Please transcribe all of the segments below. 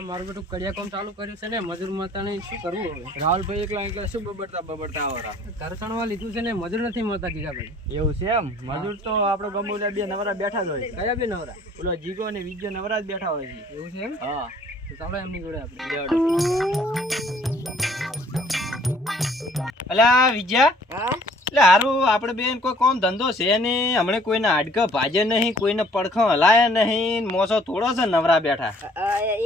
મારું બેટું કડિયા કામ ચાલુ કર્યું છે ને મજૂર મળતા શું કરવું હવે? રાહુલભાઈ એકલા એકલા શું બબડતા બબડતા આવરા? ઘર લીધું છે ને મજૂર નથી મળતા ગીગાભાઈ એવું છે એમ? મજૂર તો આપણો ગમોલા બે નવરા બેઠા જ હોય કયા બે નવરા? ઓલો જીગો અને વિજય નવરા જ બેઠા હોય છે. એવું છે એમ? હા. તો ચાલો એમની જોડે આપણે. અલા વિજયા? એટલે હારું આપણે બેન કોઈ કોમ ધંધો છે નહીં. હમણે કોઈને હાડકા ભાજે નહીં કોઈને પડખો હલાય નહીં. મોસો થોડો છે નવરા બેઠા.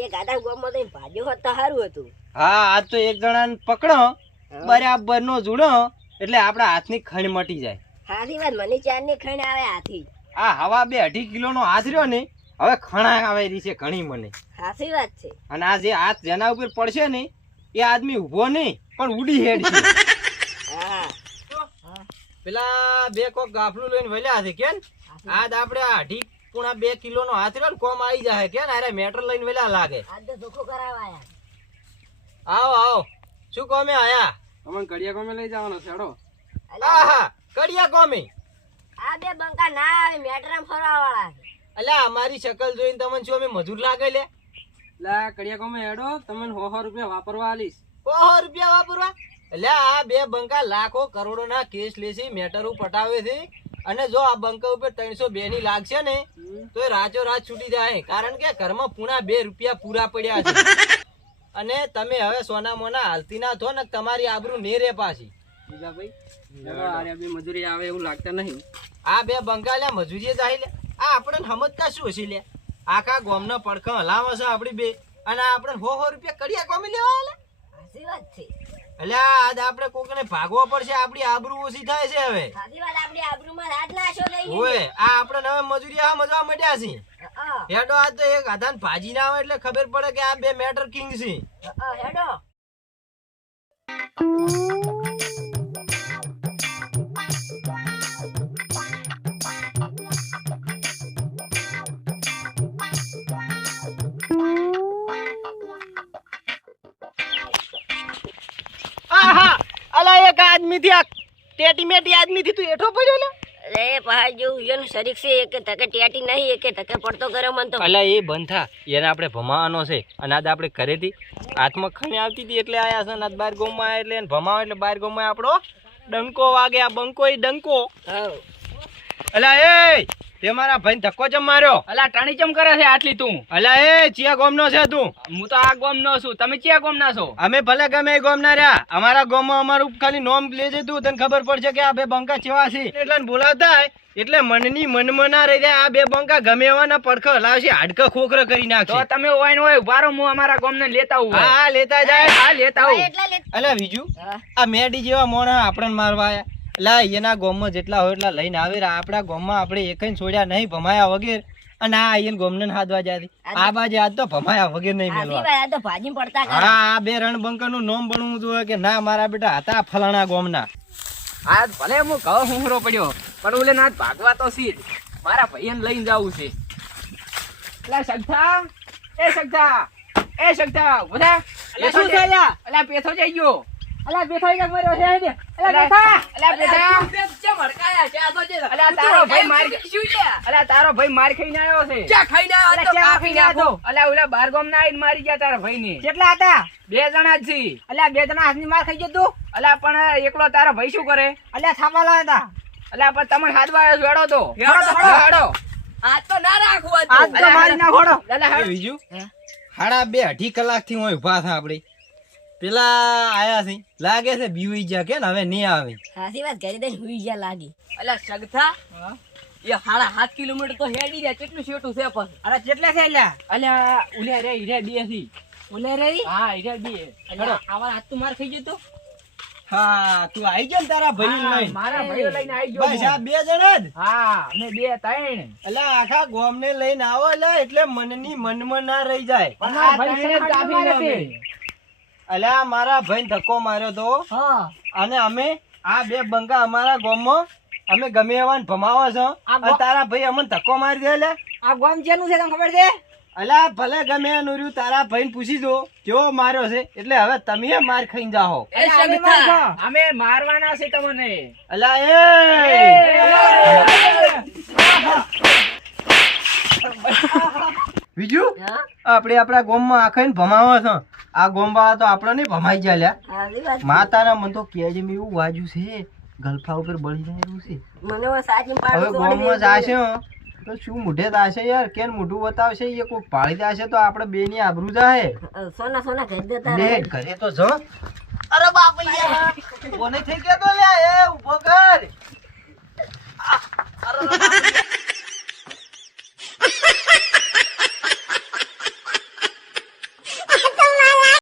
એક આધા ગામમાં તો ભાજ્યો હોત તો સારું હતું. હા આજ તો એક જણાને પકડો. બરાબર નો જુડો. એટલે આપણા હાથની ખણ મટી જાય. સાચી વાત મને ચારની ખણ આવે હાથી. આ હવા બે અઢી કિલો નો હાથ રહ્યો ને હવે ખણા આવે રહી છે ઘણી મને. સાચી વાત છે. અને આ જે હાથ જેના ઉપર પડશે ને એ આદમી ઊભો નહીં પણ ઉડી હેડ છે હા. પેલા બે કોક ગાફલું લઈને વલ્યા છે કેન? આજ આપણે આ અઢી પૂણા બે કિલો નો હાથ રહ્યો ને કોમ આવી જાય કેન? અરે મેટર લઈને વલ્યા લાગે. આવો આવો. શું કોમે આયા? અમને કડિયા કોમે લઈ જવાનો છે હેડો. આહા કડિયા કોમે? આ બે બંકા ના આવે મેટરામ ફરવા વાળા છે. અલ્યા અમારી શકલ જોઈને તમને શું અમે મજૂર લાગે લે? લા કડિયા કોમે હેડો તમને સો સો રૂપિયા વાપરવા આલીશ. 100 રૂપિયા વાપરવા? એટલે આ બે બંકા લાખો કરોડો ના કેસ લેસી મેટરો પટાવે છે. અને જો આ બંકા ઉપર ત્રણસો બે ની લાગશે ને તો એ રાચો રાત છૂટી જાય. કારણ કે ઘરમાં પૂણા બે રૂપિયા પૂરા પડ્યા છે. અને તમે હવે સોના મોના હાલતી ના થો ને તમારી આબરૂ ને રે પાછી. મજૂરી આવે એવું લાગતા નહીં. આ બે બંકા લ્યા મજૂરીએ જાય લે આ આપણને સમજતા શું હશે લે આખા ગોમનો પડખો હલાવે છે આપડી બે. અને આપણે હો હો રૂપિયા કડિયા કોમી લેવા લે વાત છે. એટલે આજ આપણે કોકને ભાગવો પડશે આપડી આબરૂ ઓછી થાય છે હવે. વાત આબરૂમાં નાશો લઈ આ આપણે હવે મજૂરી આ મજવા મળ્યા છે હેડો આ તો એક આધાન ભાજી ના આવે એટલે ખબર પડે કે આ બે મેટર કિંગ છે. હેડો. આદમી થી આ ટેટી મેટી આદમી થી તું એઠો પડ્યો ને? અરે પહાડ જેવું યન શરીક છે એક તકે ટેટી નહીં એક તકે પડતો કર્યો મન તો અલા એ બંધ થા. એને આપણે ભમાવાનો છે. અને આજ આપણે ઘરેથી હાથમાં ખણી આવતી હતી એટલે આયા છે. અને બાર ગામમાં આયા એટલે એને ભમાવ એટલે બાર ગામમાં આપણો ડંકો વાગે. આ બંકો એ ડંકો. હા અલા એ! તે મારા ભાઈ ધક્કો ચમ માર્યો? અલા ટાણી ચમ કરે છે આટલી તું? અલા એ ચિયા ગોમનો છે તું. હું તો આ ગોમ નો છું. તમે ચિયા ગોમ ના છો? અમે ભલે ગમે એ ગોમ ના રહ્યા. અમારા ગોમમાં અમારું ખાલી નોમ લેજે તું. તને ખબર પડશે કે આ બે બંકા ચેવા છે. એટલે બોલાવતા હોય. એટલે મનની મનમના ના રહી જાય. આ બે બંકા ગમે એવાના પડખો. હલાવશે હાડકા ખોખરો કરી નાખશે તમે ઓઈન હોય ઉભારો હું અમારા ગોમ ને લેતા આવું હા હા, લેતા જાય. હા લેતા હું લે બીજું આ મેડી જેવા મોણા આપણને મારવા આયા. લા એના ગોમમાં જેટલા હોય એટલા લઈને આવે રા. આપણા ગોમમાં આપણે એક છોડ્યા નહીં ભમાયા વગેરે. અને આ અહીંયા ગોમને હાથવા જાતી આ બાજુ આજ તો ભમાયા વગેરે નહીં મેળવા વાત આ તો ભાજી પડતા હા આ બે રણબંકરનું નોમ બનવું જોઈએ કે ના મારા બેટા હતા ફલાણા ગોમના. આજ ભલે હું કહો હુંહરો પડ્યો પણ ઓલે ના ભાગવા તો સી મારા ભાઈને લઈને જાવું છે. અલા સગથા એ સગતા એ બધા શું છે યા? પેથો જઈ ગયો. અલા પેથો કે મર્યો છે ને અલા પેથા અલા પેથા અલા તારો ભાઈ માર અલા તારો ભાઈ માર ખાઈને આવ્યો છે. ચા ખાઈને આવ્યો તો? અલા ઓલા બાર ગામ ના આઈને મારી ગયા તારા ભાઈ ને કેટલા હતા? બે જણા જ છે. અલ્યા બે જણા હાથની માર ખાઈ જતું અલા પણ એકલો તારો ભાઈ શું કરે? અલ્યા થાપા લાવ્યા હતા. અલા પણ તમે હાથ વાળો જોડો તો. હેડો તો હેડો. હેડો. આજ તો મારી ના ઘોડો અલા બીજું? હાડા બે અઢી કલાકથી હું ઊભા થા આપડે. પેલા આયા છે. લાગે છે બીવી જા કે ને હવે નહીં આવે. સાચી વાત કરી દઈ હુઈ ગયા લાગી. અલ્યા સગથા એ હાડા સાત કિલોમીટર તો હેડી રહ્યા કેટલું શેટું છે પણ. અરે કેટલા છે અલ્યા. અલ્યા ઉલે રે હીરે બેથી ઉલે રે? હા હીરે બે. અલ્યા આવા હાથ તું માર ખાઈ જતો હા તું આવી ગયો ને તારા ભાઈ મારા ભાઈ લઈને આવી ગયો બસ. આ બે જણા જ? હા અમે બે ત્રણ. એટલે આખા ગોમ ને લઈને આવો એટલે એટલે મનની મનમાં ના રહી જાય. ભાઈ ત્રણે જ સખાટ કાપી આ મારા ભાઈ ધક્કો માર્યો તો. અને અમે આ બે બંગા અમારા ગામમાં અમે ગમે એવા ભમાવા છો. આ અને તારા ભાઈ અમને ધક્કો મારી દે લે આ ગોમ જેનું છે તમને ખબર છે? અલા ભલે ગમે એનું રહ્યું તારા ભાઈને પૂછી દો કેવો માર્યો છે. એટલે હવે તમે માર ખાઈ જાઓ. અમે મારવાના છે તમને. અલા એ! બીજું? આપણે આપણા ગોમમાં આખાઈને ભમાવા છો. આ ગોમમાં તો આપણે નહીં ભમાઈ જાય લ્યા. માતાના મન તો કેજે મેં એવું વાજ્યું છે ગલફા ઉપર બળી જાય એવું છે હવે ગોમમાં જાશે તો શું મોઢે દાશે યાર? કેન મોઢું બતાવશે? એ કોઈ પાળી દાશે તો આપણે બે ની આબરૂ જાહે. સોના સોના કહી દેતા ઘરે તો જ અરે બાપ કોને થઈ ગયો તો લે? એ ઊભો